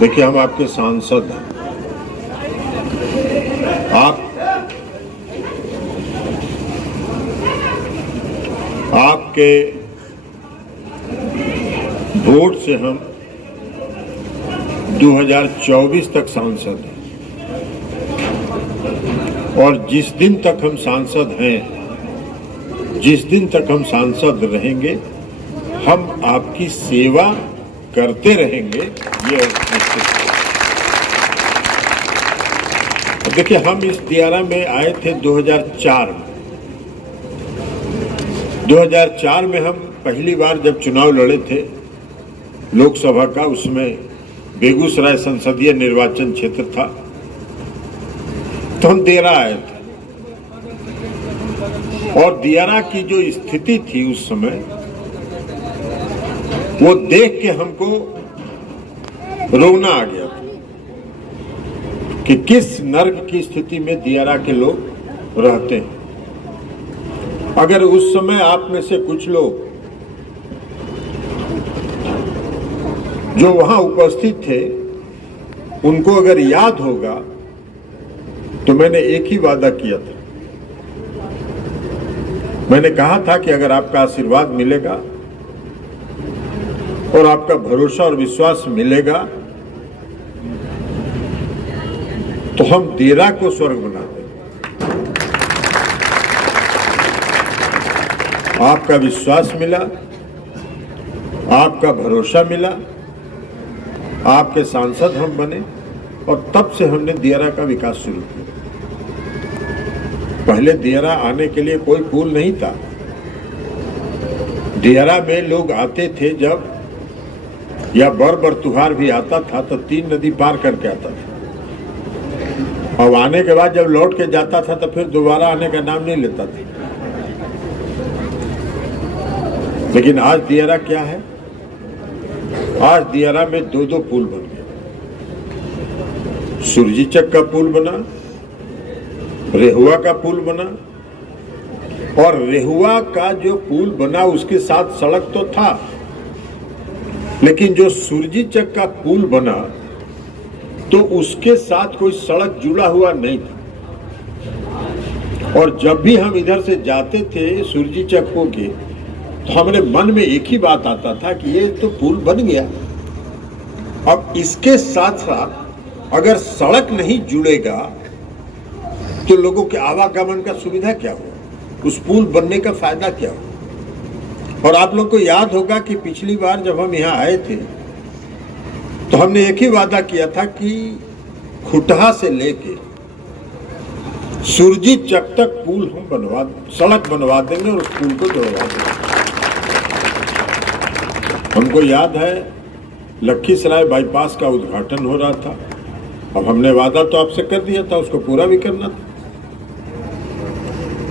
देखिए, हम आपके सांसद हैं। आपके वोट से हम 2024 तक सांसद हैं, और जिस दिन तक हम सांसद हैं, जिस दिन तक हम सांसद रहेंगे, हम आपकी सेवा करते रहेंगे। ये निश्चित है। देखिए, हम इस दियारा में आए थे 2004 में। 2004 में हम पहली बार जब चुनाव लड़े थे लोकसभा का, उसमें बेगूसराय संसदीय निर्वाचन क्षेत्र था, तो हम दियारा आए थे। और दियारा की जो स्थिति थी उस समय, वो देख के हमको रोना आ गया था कि किस नर्क की स्थिति में दियारा के लोग रहते हैं। अगर उस समय आप में से कुछ लोग जो वहां उपस्थित थे उनको अगर याद होगा, तो मैंने एक ही वादा किया था। मैंने कहा था कि अगर आपका आशीर्वाद मिलेगा और आपका भरोसा और विश्वास मिलेगा, तो हम दियारा को स्वर्ग बना देंगे। आपका विश्वास मिला, आपका भरोसा मिला, आपके सांसद हम बने, और तब से हमने दियारा का विकास शुरू किया। पहले दियारा आने के लिए कोई पुल नहीं था। दियारा में लोग आते थे जब, या बर त्योहार भी आता था तो 3 नदी पार करके आता था। अब आने के बाद जब लौट के जाता था तो फिर दोबारा आने का नाम नहीं लेता था। लेकिन आज दियारा क्या है? आज दियारा में 2-2 पुल बन गए। सुरजीचक का पुल बना, रेहुआ का पुल बना, और रेहुआ का जो पुल बना उसके साथ सड़क तो था, लेकिन जो सुरजीचक का पुल बना तो उसके साथ कोई सड़क जुड़ा हुआ नहीं था। और जब भी हम इधर से जाते थे सुरजीचक होके, तो हमारे मन में एक ही बात आता था कि ये तो पुल बन गया। अब इसके साथ साथ अगर सड़क नहीं जुड़ेगा तो लोगों के आवागमन का सुविधा क्या हो, उस पुल बनने का फायदा क्या हो। और आप लोग को याद होगा कि पिछली बार जब हम यहाँ आए थे तो हमने एक ही वादा किया था कि खुटहा से लेके सुरजीचक तक पुल हम सड़क बनवा देंगे और उस पुल को जोड़वा देंगे। हमको याद है लखीसराय बाईपास का उद्घाटन हो रहा था। अब हमने वादा तो आपसे कर दिया था, उसको पूरा भी करना था।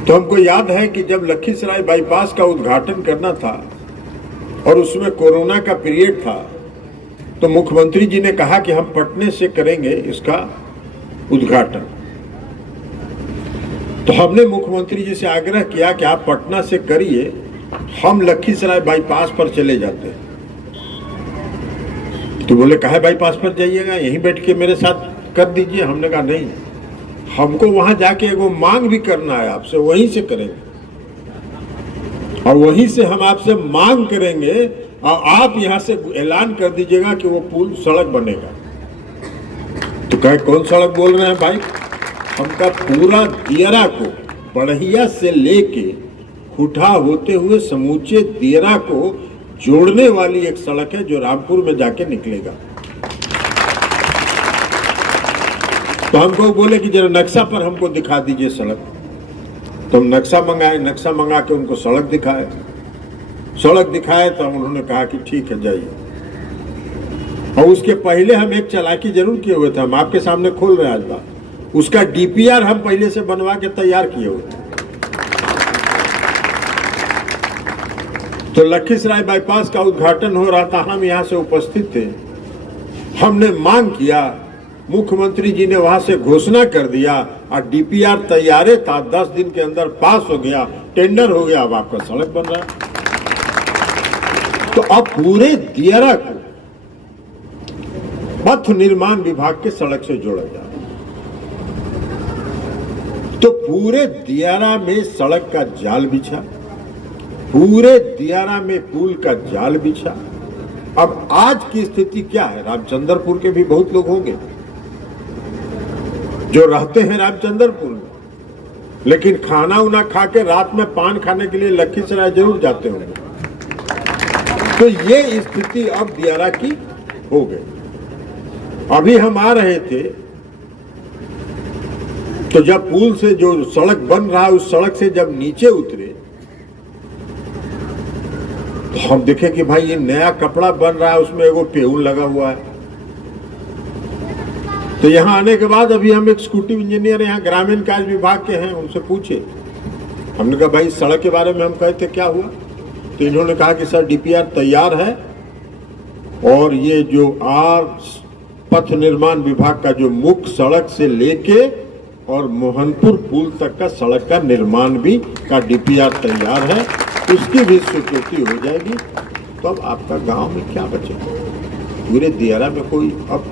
तो हमको याद है कि जब लखीसराय बाईपास का उद्घाटन करना था और उसमें कोरोना का पीरियड था, तो मुख्यमंत्री जी ने कहा कि हम पटने से करेंगे इसका उद्घाटन। तो हमने मुख्यमंत्री जी से आग्रह किया कि आप पटना से करिए, हम लखीसराय बाईपास पर चले जाते हैं। तो बोले काहे बाईपास पर जाइएगा, यहीं बैठ के मेरे साथ कर दीजिए। हमने कहा नहीं, हमको वहां जाके एगो मांग भी करना है आपसे, वहीं से करेंगे और वहीं से हम आपसे मांग करेंगे और आप यहां से ऐलान कर दीजिएगा कि वो पुल सड़क बनेगा। तो कहे कौन सड़क बोल रहे हैं भाई? हमका पूरा दियारा को बढ़िया से लेके खुटहा होते हुए समूचे दियारा को जोड़ने वाली एक सड़क है जो रामपुर में जाके निकलेगा। तो हमको बोले कि जरा नक्शा पर हमको दिखा दीजिए सड़क। तो हम नक्शा मंगाए, नक्शा मंगा के उनको सड़क दिखाए। सड़क दिखाए तो उन्होंने कहा कि ठीक है जाइए। और उसके पहले हम एक चालाकी जरूर किए हुए थे, हम आपके सामने खोल रहे हैं आज बात। उसका डीपीआर हम पहले से बनवा के तैयार किए हुए थे। तो लखीसराय बाईपास का उद्घाटन हो रहा था, हम यहां से उपस्थित थे। हमने मांग किया, मुख्यमंत्री जी ने वहां से घोषणा कर दिया और डीपीआर तैयार था, 10 दिन के अंदर पास हो गया, टेंडर हो गया, अब आपका सड़क बन रहा है। तो अब पूरे दियारा को पथ निर्माण विभाग के सड़क से जोड़ा जाए। तो पूरे दियारा में सड़क का जाल बिछा, पूरे दियारा में पुल का जाल बिछा। अब आज की स्थिति क्या है? रामचंद्रपुर के भी बहुत लोग होंगे जो रहते हैं रामचंद्रपुर में, लेकिन खाना उना खा के रात में पान खाने के लिए लखीसराय जरूर जाते होंगे। तो ये स्थिति अब दियारा की हो गई। अभी हम आ रहे थे तो जब पुल से जो सड़क बन रहा है उस सड़क से जब नीचे उतरे तो हम देखे कि भाई ये नया कपड़ा बन रहा है, उसमें एगो पेउन लगा हुआ है। तो यहाँ आने के बाद अभी हम एक स्कूटी इंजीनियर यहाँ ग्रामीण कार्य विभाग के हैं, उनसे पूछे। हमने कहा भाई सड़क के बारे में हम कहे थे क्या हुआ? तो इन्होंने कहा कि सर डीपीआर तैयार है और ये जो पथ निर्माण विभाग का जो मुख्य सड़क से लेके और मोहनपुर पुल तक का सड़क का निर्माण भी का डीपीआर तैयार है, उसकी भी स्वीकृति हो जाएगी। तो अब आपका गांव में क्या बचेगा? पूरे दियारा में कोई अब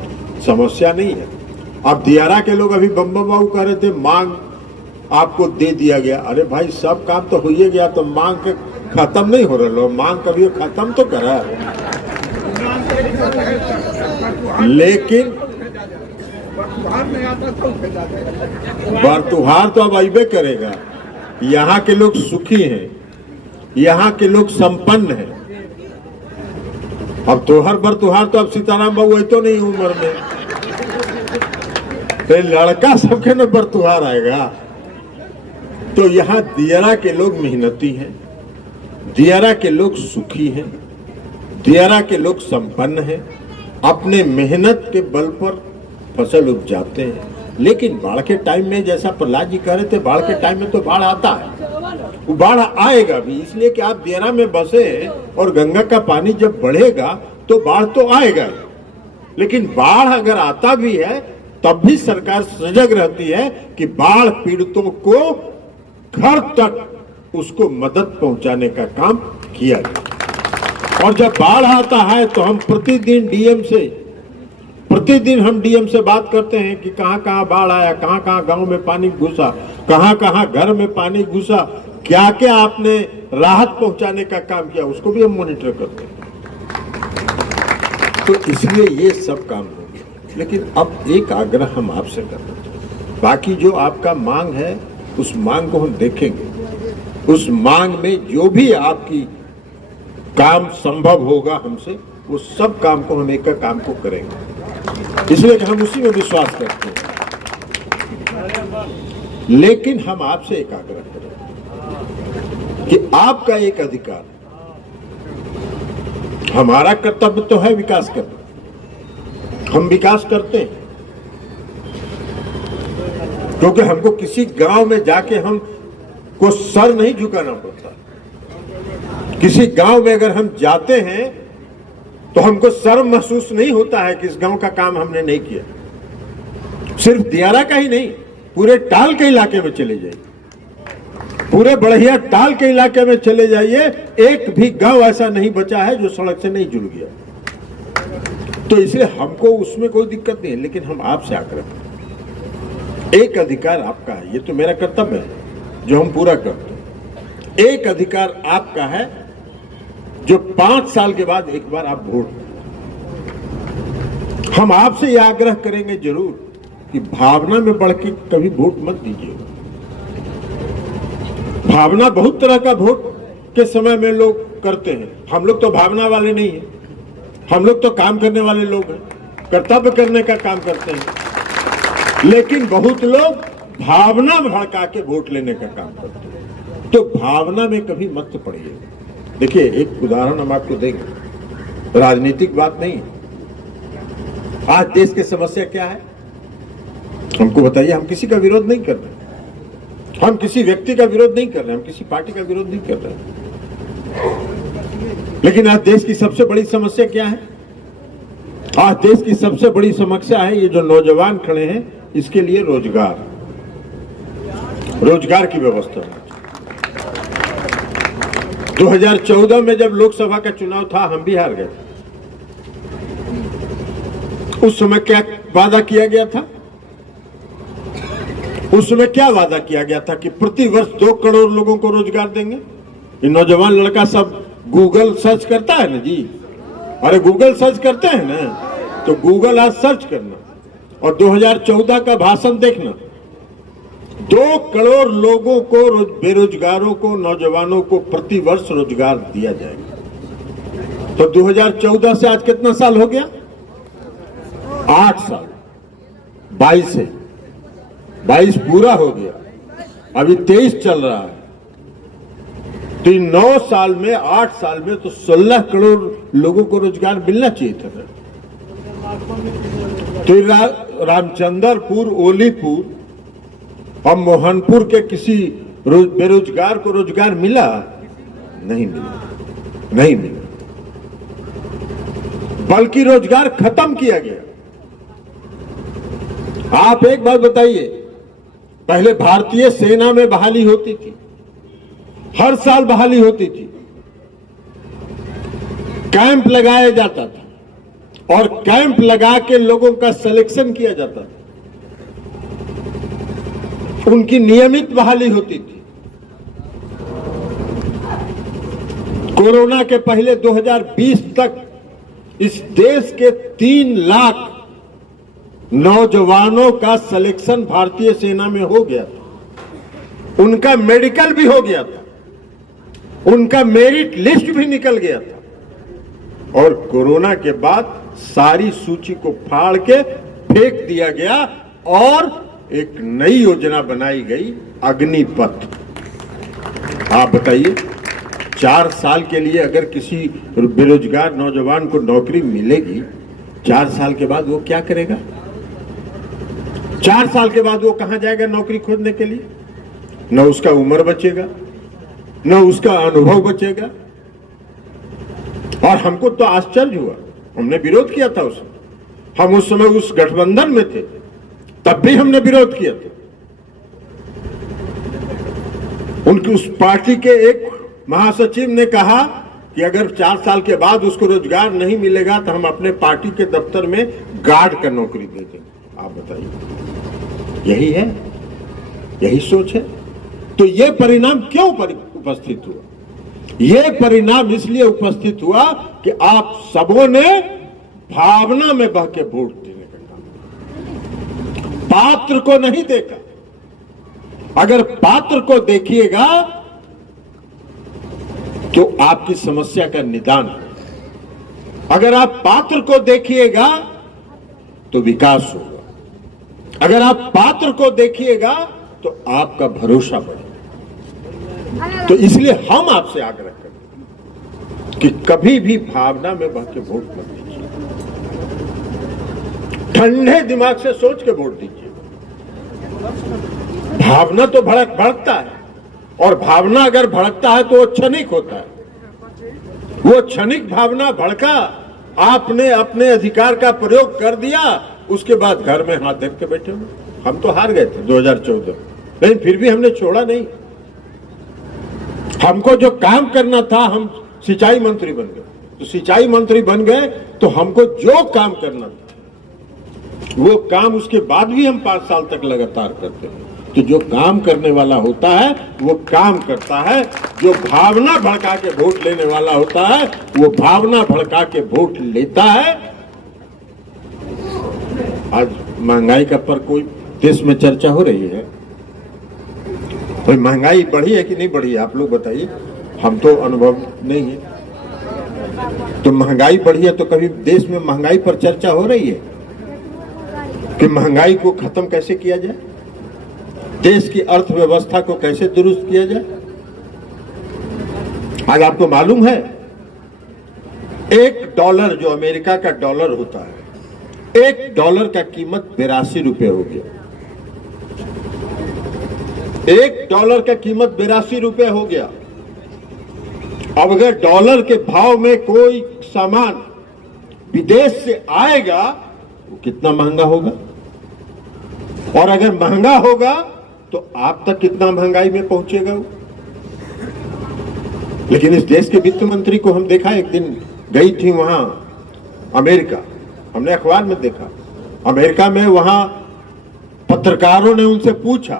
समस्या नहीं है। अब दियारा के लोग अभी बम बाबू कह रहे थे मांग आपको दे दिया गया। अरे भाई सब काम तो हो ही गया, तो मांग के खत्म नहीं हो रहा, मांग कभी खत्म तो करा। लेकिन बरतुहार तो अब अबे करेगा। यहाँ के लोग सुखी हैं, यहाँ के लोग संपन्न हैं। अब तोहर बरतुहार तो अब सीताराम बाबू तो नहीं उम्र में, तो लड़का सबके न बरतुहार आएगा। तो यहाँ दियारा के लोग मेहनती हैं, दियारा के लोग सुखी हैं, दियारा के लोग संपन्न हैं, अपने मेहनत के बल पर फसल उपजाते हैं। लेकिन बाढ़ के टाइम में जैसा प्रहलाद जी कह रहे थे, बाढ़ के टाइम में तो बाढ़ आता है, वो बाढ़ आएगा भी, इसलिए कि आप दियारा में बसे और गंगा का पानी जब बढ़ेगा तो बाढ़ तो आएगा। लेकिन बाढ़ अगर आता भी है तब भी सरकार सजग रहती है कि बाढ़ पीड़ितों को घर तक उसको मदद पहुंचाने का काम किया जाए। और जब बाढ़ आता है तो हम प्रतिदिन डीएम से बात करते हैं कि कहां कहां बाढ़ आया, कहां कहां गांव में पानी घुसा, कहां कहां घर में पानी घुसा, क्या क्या आपने राहत पहुंचाने का काम किया, उसको भी हम मॉनिटर करते हैं। तो इसलिए ये सब काम हो गया। लेकिन अब एक आग्रह हम आपसे करना चाहते हैं, बाकी जो आपका मांग है उस मांग को हम देखेंगे, उस मांग में जो भी आपकी काम संभव होगा हमसे, वो सब काम को हम एक काम को करेंगे, इसलिए कि हम उसी में विश्वास करते हैं। लेकिन हम आपसे एक आग्रह करें कि आपका एक अधिकार, हमारा कर्तव्य तो है विकास करना, हम विकास करते हैं, क्योंकि हमको किसी गांव में जाके हम को सर नहीं झुकाना पड़ता। किसी गांव में अगर हम जाते हैं तो हमको शर्म महसूस नहीं होता है कि इस गांव का काम हमने नहीं किया। सिर्फ दियारा का ही नहीं, पूरे टाल के इलाके में चले जाइए, पूरे बढ़िया टाल के इलाके में चले जाइए, एक भी गांव ऐसा नहीं बचा है जो सड़क से नहीं जुड़ गया। तो इसलिए हमको उसमें कोई दिक्कत नहीं है। लेकिन हम आपसे आग्रह करते, एक अधिकार आपका है, ये तो मेरा कर्तव्य है जो हम पूरा करते हैं। एक अधिकार आपका है जो 5 साल के बाद एक बार आप वोट, हम आपसे यह आग्रह करेंगे जरूर कि भावना में बढ़ के कभी वोट मत दीजिए। भावना बहुत तरह का वोट के समय में लोग करते हैं, हम लोग तो भावना वाले नहीं हैं, हम लोग तो काम करने वाले लोग हैं, कर्तव्य करने का काम करते हैं। लेकिन बहुत लोग भावना भड़का के वोट लेने का काम करते हैं, तो भावना में कभी मत पड़िए। देखिए एक उदाहरण हम आपको देंगे, राजनीतिक बात नहीं है। आज देश की समस्या क्या है हमको बताइए। हम किसी का विरोध नहीं कर रहे, हम किसी व्यक्ति का विरोध नहीं कर रहे, हम किसी पार्टी का विरोध नहीं कर रहे, लेकिन आज देश की सबसे बड़ी समस्या क्या है? आज देश की सबसे बड़ी समस्या है ये जो नौजवान खड़े हैं, इसके लिए रोजगार की व्यवस्था। 2014 में जब लोकसभा का चुनाव था हम भी हार गए, उस समय क्या वादा किया गया था? उस समय क्या वादा किया गया था कि प्रति वर्ष 2 करोड़ लोगों को रोजगार देंगे। ये नौजवान लड़का सब गूगल सर्च करता है ना जी, अरे गूगल सर्च करते हैं ना, तो गूगल आज सर्च करना और 2014 का भाषण देखना। 2 करोड़ लोगों को, बेरोजगारों को, नौजवानों को प्रति वर्ष रोजगार दिया जाएगा। तो 2014 से आज कितना साल हो गया? 8 साल। 22 है, 22 पूरा हो गया, अभी 23 चल रहा है। तो 9 साल में, 8 साल में तो 16 करोड़ लोगों को रोजगार मिलना चाहिए था। तो रामचंद्रपुर, ओलीपुर और मोहनपुर के किसी बेरोजगार को रोजगार मिला? नहीं मिला, नहीं मिला, बल्कि रोजगार खत्म किया गया। आप एक बात बताइए, पहले भारतीय सेना में बहाली होती थी, हर साल बहाली होती थी, कैंप लगाया जाता था और कैंप लगा के लोगों का सिलेक्शन किया जाता था, उनकी नियमित बहाली होती थी। कोरोना के पहले 2020 तक इस देश के 3 लाख नौजवानों का सिलेक्शन भारतीय सेना में हो गया था, उनका मेडिकल भी हो गया था, उनका मेरिट लिस्ट भी निकल गया था। और कोरोना के बाद सारी सूची को फाड़ के फेंक दिया गया और एक नई योजना बनाई गई, अग्निपथ। आप बताइए, 4 साल के लिए अगर किसी बेरोजगार नौजवान को नौकरी मिलेगी, 4 साल के बाद वो क्या करेगा? 4 साल के बाद वो कहां जाएगा नौकरी खोजने के लिए? न उसका उम्र बचेगा, न उसका अनुभव बचेगा। और हमको तो आश्चर्य हुआ, हमने विरोध किया था उस समय, हम उस समय उस गठबंधन में थे, तब भी हमने विरोध किया था। उनकी उस पार्टी के एक महासचिव ने कहा कि अगर 4 साल के बाद उसको रोजगार नहीं मिलेगा तो हम अपने पार्टी के दफ्तर में गार्ड का नौकरी दे देंगे। आप बताइए, यही है, यही सोच है। तो यह परिणाम क्यों उपस्थित हुआ? यह परिणाम इसलिए उपस्थित हुआ कि आप सबों ने भावना में बह के वोट देने का काम, पात्र को नहीं देखा। अगर पात्र को देखिएगा तो आपकी समस्या का निदान होगा। अगर आप पात्र को देखिएगा तो विकास होगा। अगर आप पात्र को देखिएगा तो आपका भरोसा बढ़ेगा। तो इसलिए हम आपसे आग्रह करते हैं कि कभी भी भावना में बह के वोट मत दीजिए, ठंडे दिमाग से सोच के वोट दीजिए। भावना तो भड़कता है, और भावना अगर भड़कता है तो वो क्षणिक होता है। वो क्षणिक भावना भड़का, आपने अपने अधिकार का प्रयोग कर दिया, उसके बाद घर में हाथ धर के बैठे हुए। हम तो हार गए थे 2014, लेकिन फिर भी हमने छोड़ा नहीं। हमको जो काम करना था, हम सिंचाई मंत्री बन गए, तो सिंचाई मंत्री बन गए तो हमको जो काम करना था वो काम उसके बाद भी हम 5 साल तक लगातार करते हैं। तो जो काम करने वाला होता है वो काम करता है, जो भावना भड़का के वोट लेने वाला होता है वो भावना भड़का के वोट लेता है। आज महंगाई का पर कोई देश में चर्चा हो रही है, कोई महंगाई बढ़ी है कि नहीं बढ़ी है? आप लोग बताइए, हम तो अनुभव नहीं है। तो महंगाई बढ़ी है तो कभी देश में महंगाई पर चर्चा हो रही है कि महंगाई को खत्म कैसे किया जाए, देश की अर्थव्यवस्था को कैसे दुरुस्त किया जाए? आज आपको मालूम है, $1 जो अमेरिका का डॉलर होता है, $1 का कीमत 82 रुपये हो गया। $1 का कीमत 82 रुपये हो गया। अब अगर डॉलर के भाव में कोई सामान विदेश से आएगा वो कितना महंगा होगा, और अगर महंगा होगा तो आप तक कितना महंगाई में पहुंचेगा वो। लेकिन इस देश के वित्त मंत्री को हम देखा, एक दिन गई थी वहां अमेरिका, हमने अखबार में देखा। अमेरिका में वहां पत्रकारों ने उनसे पूछा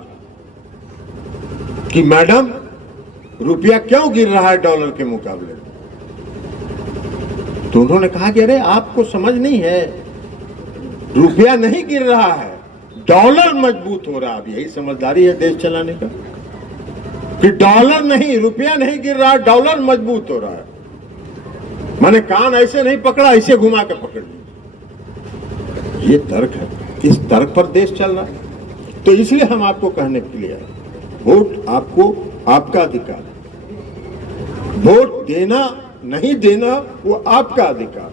कि मैडम रुपया क्यों गिर रहा है डॉलर के मुकाबले, तो उन्होंने कहा कि अरे आपको समझ नहीं है, रुपया नहीं गिर रहा है, डॉलर मजबूत हो रहा है। अब यही समझदारी है देश चलाने का कि डॉलर नहीं, रुपया नहीं गिर रहा, डॉलर मजबूत हो रहा है। मैंने कान ऐसे नहीं पकड़ा, ऐसे घुमा के पकड़ लिया। ये तर्क है, इस तर्क पर देश चल रहा है। तो इसलिए हम आपको कहने के लिए आए, वोट आपको, आपका अधिकार है। वोट देना नहीं देना वो आपका अधिकार।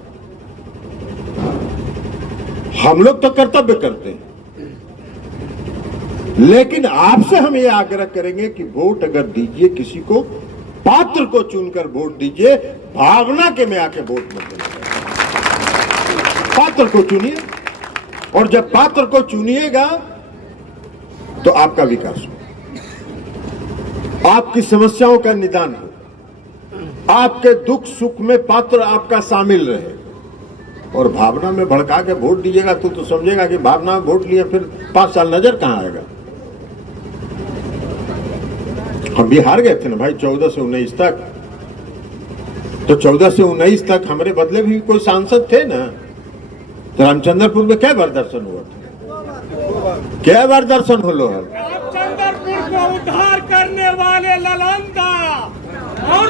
हम लोग तो कर्तव्य करते हैं, लेकिन आपसे हम ये आग्रह करेंगे कि वोट अगर दीजिए किसी को, पात्र को चुनकर वोट दीजिए, भावना के में आके वोट मत दीजिए। पात्र को चुनिए, और जब पात्र को चुनिएगा तो आपका विकास हो, आपकी समस्याओं का निदान हो, आपके दुख सुख में पात्र आपका शामिल रहे। और भावना में भड़का के वोट दीजिएगा तो समझेगा कि भावना में वोट लिया, फिर 5 साल नजर कहां आएगा। हम भी हार गए थे ना भाई 14 से 19 तक, तो 14 से 19 तक हमारे बदले भी कोई सांसद थे ना। तो रामचंद्रपुर में क्या बार दर्शन हुआ था, क्या बार दर्शन हो लो है। रामचंद्रपुर को उद्धार करने वाले ललंदा और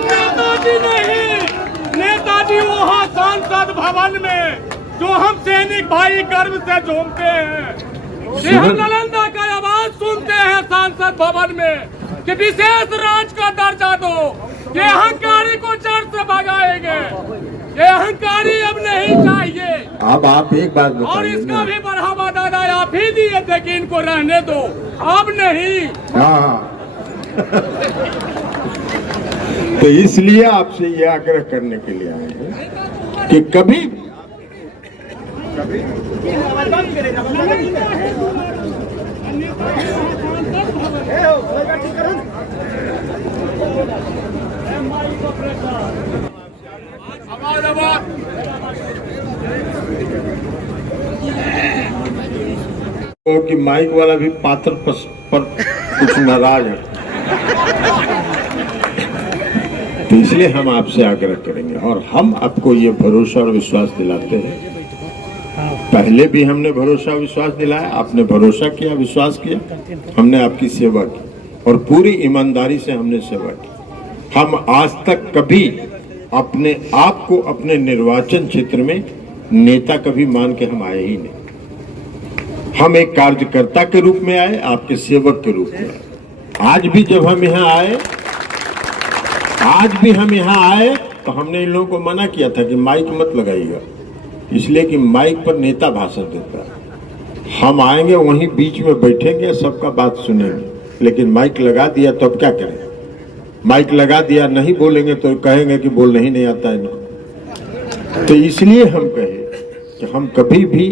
नेताजी नहीं, नेताजी वहाँ सांसद भवन में जो हम सैनिक भाई गर्व से झूमते हैं, हम नालंदा का आवाज सुनते हैं सांसद भवन में कि विशेष राज्य का दर्जा दो। ये अहंकारी को जड़ से भगाएंगे, ये अहंकारी अब नहीं चाहिए। अब आप एक बात बताइए, और इसका भी बढ़ावा दादा आप ही दिए थे कि इनको रहने दो, अब नहीं। हाँ तो इसलिए आपसे ये आग्रह करने के लिए आए हैं कि कभी कि माइक वाला भी पात्र पर कुछ नाराज है, तो इसलिए हम आपसे आग्रह करेंगे। और हम आपको ये भरोसा और विश्वास दिलाते हैं, पहले भी हमने भरोसा विश्वास दिलाया, आपने भरोसा किया, विश्वास किया, हमने आपकी सेवा की और पूरी ईमानदारी से हमने सेवा की। हम आज तक कभी अपने आप को अपने निर्वाचन क्षेत्र में नेता कभी मान के हम आए ही नहीं। हम एक कार्यकर्ता के रूप में आए, आपके सेवक के रूप में आए। आज भी जब हम यहाँ आए तो हमने इन लोगों को मना किया था कि माइक मत लगाइएगा, इसलिए कि माइक पर नेता भाषण देता है। हम आएंगे वहीं बीच में बैठेंगे, सबका बात सुनेंगे, लेकिन माइक लगा दिया तो अब क्या करें। माइक लगा दिया, नहीं बोलेंगे तो कहेंगे कि बोलना ही नहीं आता इनको। तो इसलिए हम कहे कि हम कभी भी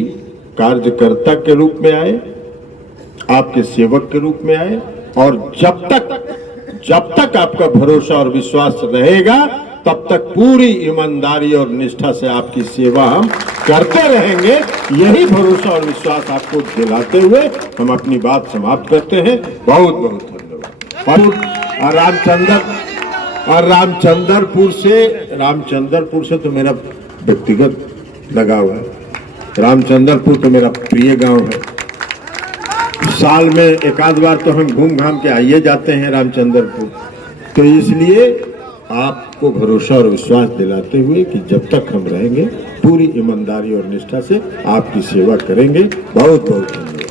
कार्यकर्ता के रूप में आए, आपके सेवक के रूप में आए, और जब तक आपका भरोसा और विश्वास रहेगा तब तक पूरी ईमानदारी और निष्ठा से आपकी सेवा हम करते रहेंगे। यही भरोसा और विश्वास आपको दिलाते हुए हम अपनी बात समाप्त करते हैं। बहुत बहुत धन्यवाद। और रामचंद्रपुर से तो मेरा व्यक्तिगत लगाव है। रामचंद्रपुर तो मेरा प्रिय गांव है। साल में एक आध बार तो हम घूम घाम के आइए जाते हैं रामचंद्रपुर। तो इसलिए आपको भरोसा और विश्वास दिलाते हुए कि जब तक हम रहेंगे पूरी ईमानदारी और निष्ठा से आपकी सेवा करेंगे। बहुत बहुत धन्यवाद।